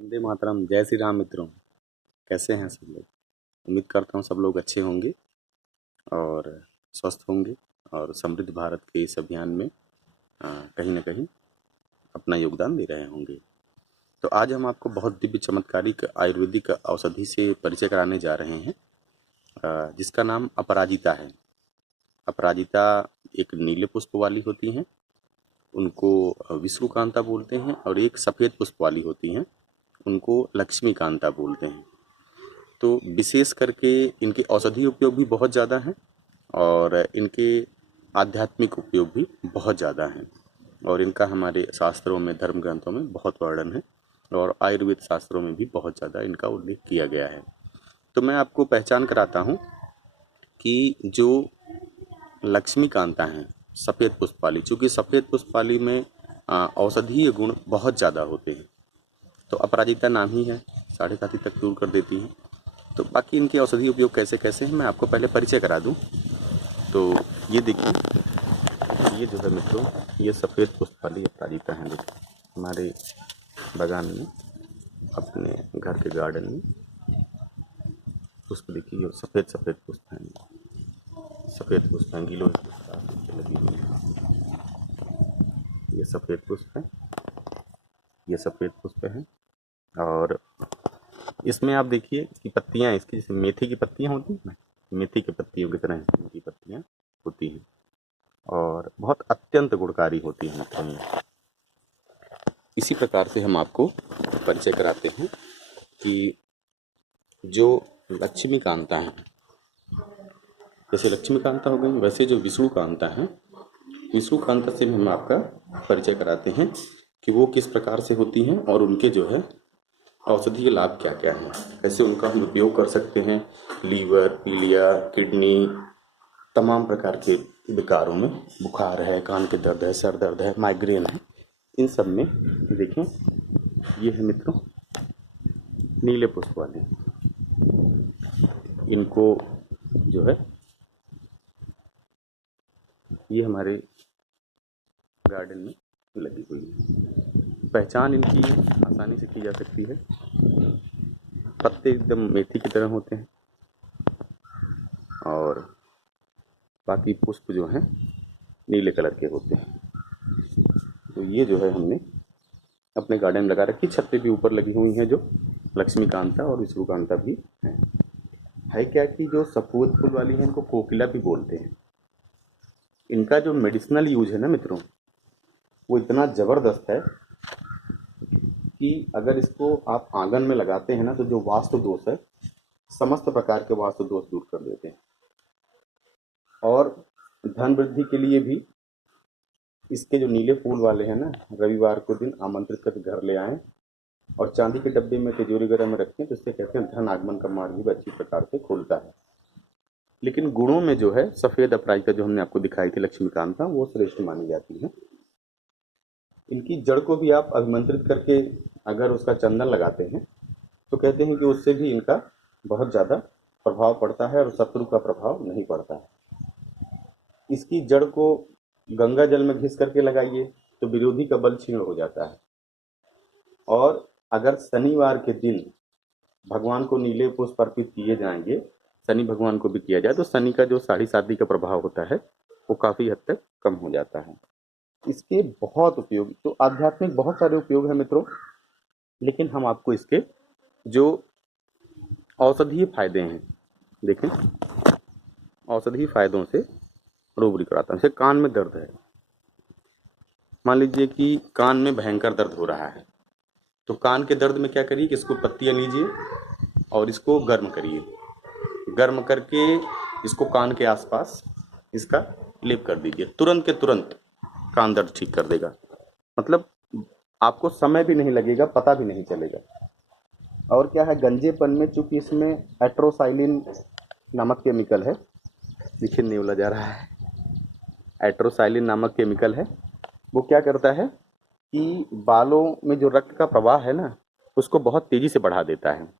वंदे मातरम। जय श्री राम मित्रों। कैसे हैं सब लोग? उम्मीद करता हूँ सब लोग अच्छे होंगे और स्वस्थ होंगे और समृद्ध भारत के इस अभियान में कहीं न कहीं अपना योगदान दे रहे होंगे। तो आज हम आपको बहुत दिव्य चमत्कारिक आयुर्वेदिक औषधि से परिचय कराने जा रहे हैं, जिसका नाम अपराजिता है। अपराजिता एक नीले पुष्प वाली होती हैं, उनको विष्णुकांता बोलते हैं, और एक सफ़ेद पुष्प वाली होती हैं, उनको लक्ष्मीकांता बोलते हैं। तो विशेष करके इनके औषधीय उपयोग भी बहुत ज़्यादा हैं और इनके आध्यात्मिक उपयोग भी बहुत ज़्यादा हैं, और इनका हमारे शास्त्रों में, धर्म ग्रंथों में बहुत वर्णन है और आयुर्वेद शास्त्रों में भी बहुत ज़्यादा इनका उल्लेख किया गया है। तो मैं आपको पहचान कराता हूँ कि जो लक्ष्मीकांता हैं, सफ़ेद पुष्प वाली, चूँकि सफ़ेद पुष्प वाली में औषधीय गुण बहुत ज़्यादा होते हैं, तो अपराजिता नाम ही है, साढ़े साथी तक दूर कर देती हैं। तो बाकी इनके औषधीय उपयोग कैसे कैसे हैं, मैं आपको पहले परिचय करा दूं। तो ये देखिए, ये जो है मित्रों, ये सफ़ेद पुष्प वाली अपराजिता है। देखिए हमारे बागान में, अपने घर के गार्डन में पुष्प देखिए, ये सफ़ेद सफ़ेद पुष्प हैं, सफ़ेद पुष्प हैं, गीलों पुष्प लगी हुई है। ये सफ़ेद पुष्प है, ये सफ़ेद पुष्प है। और इसमें आप देखिए कि पत्तियां इसकी जैसे मेथी की पत्तियां होती हैं ना, मेथी की पत्तियों की तरह इनकी पत्तियां होती हैं और बहुत अत्यंत गुणकारी होती हैं मित्रों ये। इसी प्रकार से हम आपको परिचय कराते हैं कि जो लक्ष्मीकांता है, जैसे लक्ष्मीकांता हो गई, वैसे जो विष्णुकांता है, विष्णुकांता से भी हम आपका परिचय कराते हैं कि वो किस प्रकार से होती हैं और उनके जो है औषधीय लाभ क्या क्या हैं, कैसे उनका हम उपयोग कर सकते हैं लीवर, पीलिया, किडनी, तमाम प्रकार के विकारों में, बुखार है, कान के दर्द है, सर दर्द है, माइग्रेन है, इन सब में। देखें, ये है मित्रों नीले पुष्प वाले, इनको जो है, ये हमारे गार्डन में लगी हुई है। पहचान इनकी आसानी से की जा सकती है। पत्ते एकदम मेथी की तरह होते हैं और बाकी पुष्प जो हैं नीले कलर के होते हैं। तो ये जो है हमने अपने गार्डन में लगा रखी, छत पे भी ऊपर लगी हुई हैं, जो लक्ष्मीकांता और विष्णुकांता भी हैं। है क्या कि जो सफेद फूल वाली है, इनको कोकिला भी बोलते हैं। इनका जो मेडिसिनल यूज है ना मित्रों, वो इतना ज़बरदस्त है कि अगर इसको आप आंगन में लगाते हैं ना, तो जो वास्तु दोष है, समस्त प्रकार के वास्तु दोष दूर कर देते हैं। और धन वृद्धि के लिए भी इसके जो नीले फूल वाले हैं ना, रविवार को दिन आमंत्रित करके घर ले आएं और चांदी के डब्बे में, तिजोरी वगैरह में रखें, तो इससे कहते हैं धन आगमन का मार्ग भी अच्छी प्रकार से खुलता है। लेकिन गुणों में जो है सफ़ेद अपराजिता जो हमने आपको दिखाई थी, लक्ष्मीकांता, वो श्रेष्ठ मानी जाती है। इनकी जड़ को भी आप अभिमंत्रित करके अगर उसका चंदन लगाते हैं, तो कहते हैं कि उससे भी इनका बहुत ज़्यादा प्रभाव पड़ता है और शत्रु का प्रभाव नहीं पड़ता है। इसकी जड़ को गंगा जल में घिस करके लगाइए तो विरोधी का बल क्षीण हो जाता है। और अगर शनिवार के दिन भगवान को नीले पुष्प अर्पित किए जाएंगे, शनि भगवान को भी किया जाए, तो शनि का जो साढ़ी साती का प्रभाव होता है वो काफ़ी हद तक कम हो जाता है। इसके बहुत उपयोग, तो आध्यात्मिक बहुत सारे उपयोग हैं मित्रों, लेकिन हम आपको इसके जो औषधीय फायदे हैं, देखें, औषधीय फायदों से रूबरू कराता हूँ। जैसे कान में दर्द है, मान लीजिए कि कान में भयंकर दर्द हो रहा है, तो कान के दर्द में क्या करिए कि इसको पत्तियाँ लीजिए और इसको गर्म करिए, गर्म करके इसको कान के आसपास इसका लेप कर दीजिए, तुरंत के तुरंत कान दर्द ठीक कर देगा। मतलब आपको समय भी नहीं लगेगा, पता भी नहीं चलेगा। और क्या है, गंजेपन में, चूंकि इसमें एट्रोसाइलिन नामक केमिकल है, देखिए नेवला जा रहा है, एट्रोसाइलिन नामक केमिकल है, वो क्या करता है कि बालों में जो रक्त का प्रवाह है ना, उसको बहुत तेज़ी से बढ़ा देता है।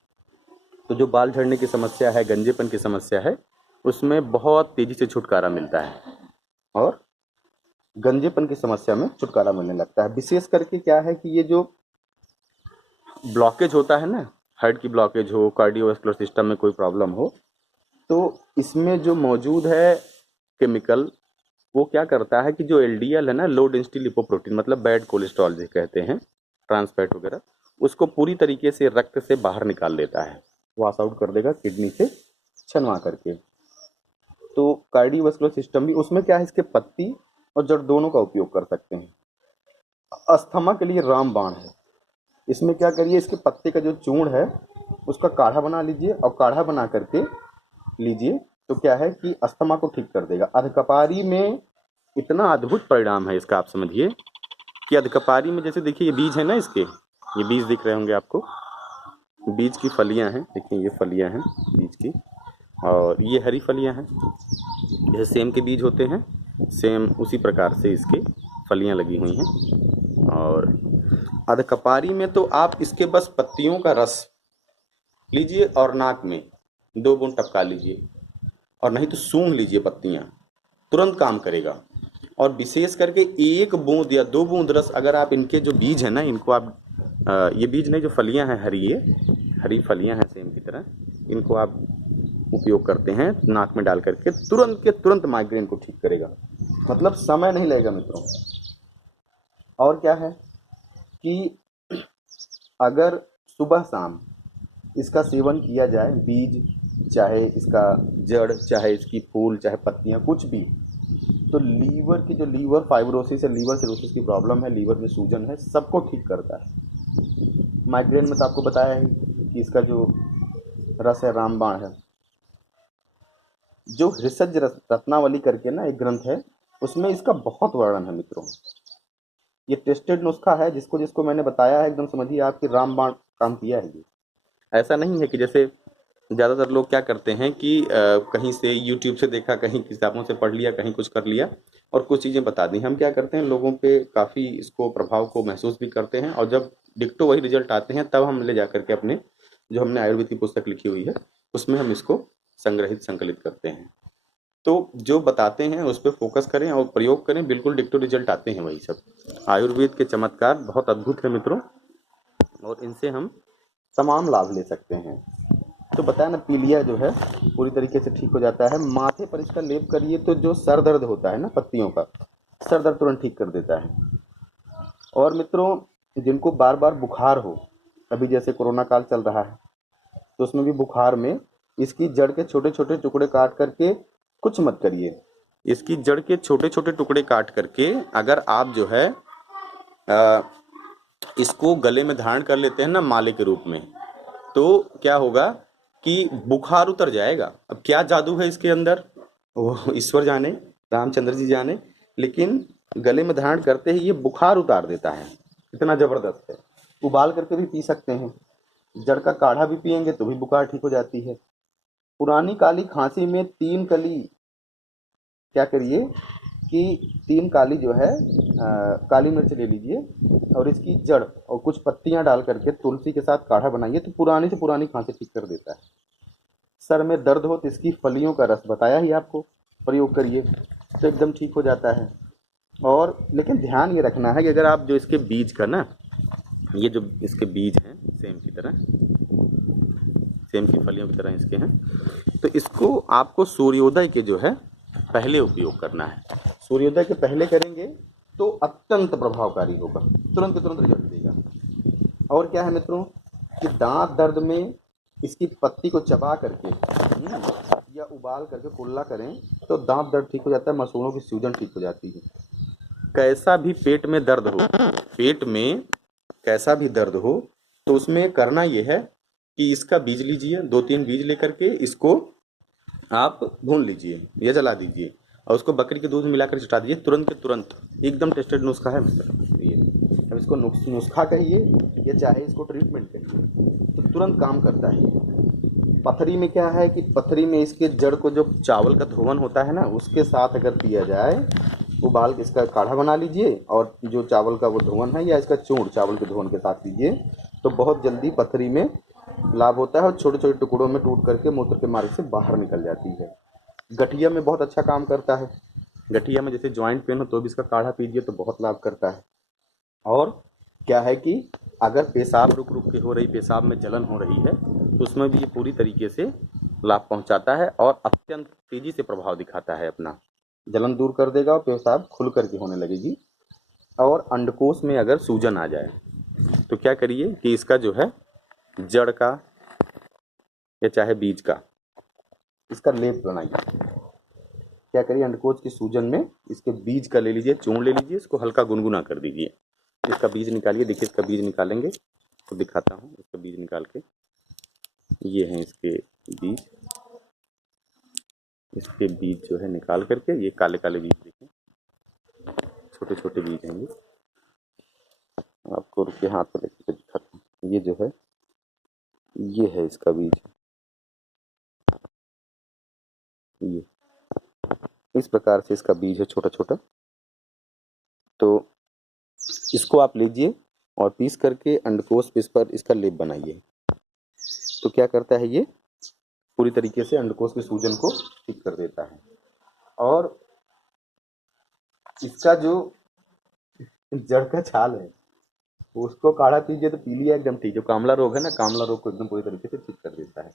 तो जो बाल झड़ने की समस्या है, गंजेपन की समस्या है, उसमें बहुत तेज़ी से छुटकारा मिलता है और गंजेपन की समस्या में छुटकारा मिलने लगता है। विशेष करके क्या है कि ये जो ब्लॉकेज होता है ना, हार्ट की ब्लॉकेज हो, कार्डियोवैस्कुलर सिस्टम में कोई प्रॉब्लम हो, तो इसमें जो मौजूद है केमिकल, वो क्या करता है कि जो एलडीएल है ना, लो डेंसिटी लिपोप्रोटीन, मतलब बैड कोलेस्ट्रॉल जिसे कहते हैं, ट्रांस फैट वगैरह, उसको पूरी तरीके से रक्त से बाहर निकाल देता है, वॉश आउट कर देगा किडनी से छनवा करके। तो कार्डियोवैस्कुलर सिस्टम भी उसमें क्या है, इसके पत्ती और जड़ दोनों का उपयोग कर सकते हैं। अस्थमा के लिए रामबाण है। इसमें क्या करिए, इसके पत्ते का जो चूर्ण है उसका काढ़ा बना लीजिए, और काढ़ा बना करके लीजिए तो क्या है कि अस्थमा को ठीक कर देगा। अधकपारी में इतना अद्भुत परिणाम है इसका, आप समझिए कि अधकपारी में जैसे देखिए ये बीज है ना इसके, ये बीज दिख रहे होंगे आपको, बीज की फलियां हैं, देखिए ये फलियां हैं बीज की, और ये हरी फलियां हैं, जैसे सेम के बीज होते हैं, सेम उसी प्रकार से इसके फलियां लगी हुई हैं। और अधकपारी में तो आप इसके बस पत्तियों का रस लीजिए और नाक में 2 बूंद टपका लीजिए, और नहीं तो सूंघ लीजिए पत्तियां, तुरंत काम करेगा। और विशेष करके 1 बूंद या 2 बूंद रस अगर आप इनके जो बीज है ना, इनको आप ये बीज नहीं, जो फलियां हैं हरी, ये हरी फलियां हैं सेम की तरह, इनको आप उपयोग करते हैं नाक में डाल करके, तुरंत के तुरंत माइग्रेन को ठीक करेगा, मतलब समय नहीं लगेगा मित्रों। और क्या है कि अगर सुबह शाम इसका सेवन किया जाए, बीज चाहे इसका जड़, चाहे इसकी फूल, चाहे पत्तियां, कुछ भी, तो लीवर की जो लीवर फाइब्रोसिस है, लीवर सिरोसिस की प्रॉब्लम है, लीवर में सूजन है, सबको ठीक करता है। माइग्रेन में तो आपको बताया है कि इसका जो रस है रामबाण है। जो हृषज रत्नावली करके ना एक ग्रंथ है, उसमें इसका बहुत वर्णन है मित्रों। ये टेस्टेड नुस्खा है, जिसको जिसको मैंने बताया है एकदम समझिए आपकी रामबाण काम किया है। ये ऐसा नहीं है कि जैसे ज़्यादातर लोग क्या करते हैं कि कहीं से यूट्यूब से देखा, कहीं किताबों से पढ़ लिया, कहीं कुछ कर लिया और कुछ चीज़ें बता दी। हम क्या करते हैं, लोगों पे काफ़ी इसको प्रभाव को महसूस भी करते हैं, और जब डिक्टो वही रिजल्ट आते हैं तब हम ले जा करके अपने जो हमने आयुर्वेद की पुस्तक लिखी हुई है उसमें हम इसको संग्रहित संकलित करते हैं। तो जो बताते हैं उस पर फोकस करें और प्रयोग करें, बिल्कुल डिक्टो रिजल्ट आते हैं वही सब। आयुर्वेद के चमत्कार बहुत अद्भुत है मित्रों, और इनसे हम तमाम लाभ ले सकते हैं। तो बताया ना, पीलिया जो है पूरी तरीके से ठीक हो जाता है। माथे पर इसका लेप करिए तो जो सर दर्द होता है ना, पत्तियों का सर दर्द तुरंत ठीक कर देता है। और मित्रों जिनको बार बार बुखार हो, अभी जैसे कोरोना काल चल रहा है, तो उसमें भी बुखार में इसकी जड़ के छोटे छोटे टुकड़े काट करके, कुछ मत करिए, इसकी जड़ के छोटे छोटे टुकड़े काट करके अगर आप जो है इसको गले में धारण कर लेते हैं ना माले के रूप में, तो क्या होगा कि बुखार उतर जाएगा। अब क्या जादू है इसके अंदर, वो ईश्वर जाने, रामचंद्र जी जाने, लेकिन गले में धारण करते ही ये बुखार उतार देता है, इतना जबरदस्त है। उबाल करके भी पी सकते हैं, जड़ का काढ़ा भी पियेंगे तो भी बुखार ठीक हो जाती है। पुरानी काली खांसी में 3 कली क्या करिए कि 3 काली जो है काली मिर्च ले लीजिए, और इसकी जड़ और कुछ पत्तियां डाल करके तुलसी के साथ काढ़ा बनाइए, तो पुरानी से पुरानी खांसी ठीक कर देता है। सर में दर्द हो तो इसकी फलियों का रस बताया ही आपको, प्रयोग करिए तो एकदम ठीक हो जाता है। और लेकिन ध्यान ये रखना है कि अगर आप जो इसके बीज का ना, ये जो इसके बीज हैं सेम की तरह, सेम की फलियों की तरह इसके हैं, तो इसको आपको सूर्योदय के जो है पहले उपयोग करना है। सूर्योदय के पहले करेंगे तो अत्यंत प्रभावकारी होगा, तुरंत तुरंत रिजल्ट देगा। और क्या है मित्रों कि दांत दर्द में इसकी पत्ती को चबा करके या उबाल करके कुल्ला करें तो दांत दर्द ठीक हो जाता है, मसूड़ों की सूजन ठीक हो जाती है। कैसा भी पेट में दर्द हो, पेट में कैसा भी दर्द हो, तो उसमें करना यह है कि इसका बीज लीजिए, 2-3 बीज लेकर के इसको आप भून लीजिए या जला दीजिए, और उसको बकरी के दूध में मिलाकर चटा दीजिए, तुरंत के तुरंत। एकदम टेस्टेड नुस्खा है मित्र ये। अब इसको नुस्खा कहिए या चाहे इसको ट्रीटमेंट कहिए, तो तुरंत काम करता है। पथरी में क्या है कि पथरी में इसके जड़ को जो चावल का धोवन होता है ना, उसके साथ अगर पिया जाए, उबाल के इसका काढ़ा बना लीजिए, और जो चावल का वो धोवन है या इसका चूर्ण चावल के धोवन के साथ लीजिए, तो बहुत जल्दी पथरी में लाभ होता है, और छोटे छोटे टुकड़ों में टूट करके मूत्र के मार्ग से बाहर निकल जाती है। गठिया में बहुत अच्छा काम करता है। गठिया में जैसे ज्वाइंट पेन हो तो भी इसका काढ़ा पीजिए तो बहुत लाभ करता है। और क्या है कि अगर पेशाब रुक रुक के हो रही, पेशाब में जलन हो रही है, तो उसमें भी ये पूरी तरीके से लाभ पहुंचाता है और अत्यंत तेजी से प्रभाव दिखाता है अपना। जलन दूर कर देगा और पेशाब खुल करके होने लगेगी। और अंडकोश में अगर सूजन आ जाए तो क्या करिए कि इसका जो है जड़ का या चाहे बीज का इसका लेप बनाइए। क्या करिए, अंडकोश की सूजन में इसके बीज का ले लीजिए, चूर्ण ले लीजिए, इसको हल्का गुनगुना कर दीजिए। इसका बीज निकालिए, देखिए इसका बीज निकालेंगे तो दिखाता हूँ। इसका बीज निकाल के, ये हैं इसके बीज। इसके बीज जो है निकाल करके, ये काले काले बीज देखें, छोटे छोटे बीज हैं ये। आपको रुके हाथ पे लेके दिखाता हूँ। ये जो है, ये है इसका बीज। ये इस प्रकार से इसका बीज है, छोटा छोटा। तो इसको आप लीजिए और पीस करके अंडकोश पे इस पर इसका लेप बनाइए। तो क्या करता है, ये पूरी तरीके से अंडकोश की सूजन को ठीक कर देता है। और इसका जो जड़ का छाल है उसको काढ़ा पीजिए तो पी लिया एकदम ठीक। जो कामला रोग है ना, कामला रोग को एकदम पूरी तरीके से ठीक कर देता है।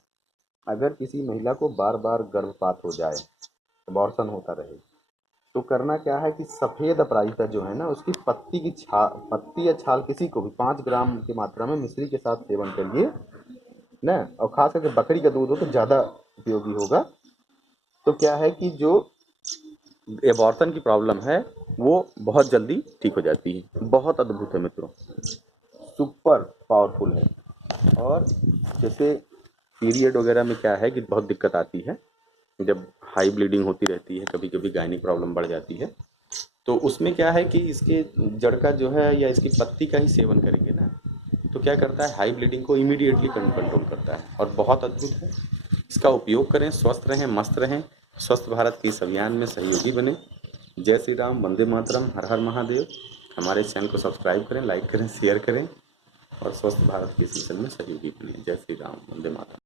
अगर किसी महिला को बार बार गर्भपात हो जाए, अबॉर्शन होता रहे, तो करना क्या है कि सफ़ेद अपराजिता जो है ना, उसकी पत्ती या छाल किसी को भी 5 ग्राम की मात्रा में मिश्री के साथ सेवन करिए ना। और खास करके बकरी का दूध हो तो ज़्यादा उपयोगी होगा। तो क्या है कि जो एबॉर्शन की प्रॉब्लम है वो बहुत जल्दी ठीक हो जाती है। बहुत अद्भुत है मित्रों, सुपर पावरफुल है। और जैसे पीरियड वगैरह में क्या है कि बहुत दिक्कत आती है, जब हाई ब्लीडिंग होती रहती है, कभी कभी गायनिक प्रॉब्लम बढ़ जाती है, तो उसमें क्या है कि इसके जड़ का जो है या इसकी पत्ती का ही सेवन करेंगे ना, तो क्या करता है, हाई ब्लीडिंग को इमीडिएटली कंट्रोल करता है और बहुत अद्भुत है। इसका उपयोग करें, स्वस्थ रहें, मस्त रहें, स्वस्थ भारत के इस अभियान में सहयोगी बने। जय श्री राम, वंदे मातरम, हर हर महादेव। हमारे चैनल को सब्सक्राइब करें, लाइक करें, शेयर करें और स्वस्थ भारत के इस मिशन में सहयोगी बने। जय श्री राम, वंदे मातरम।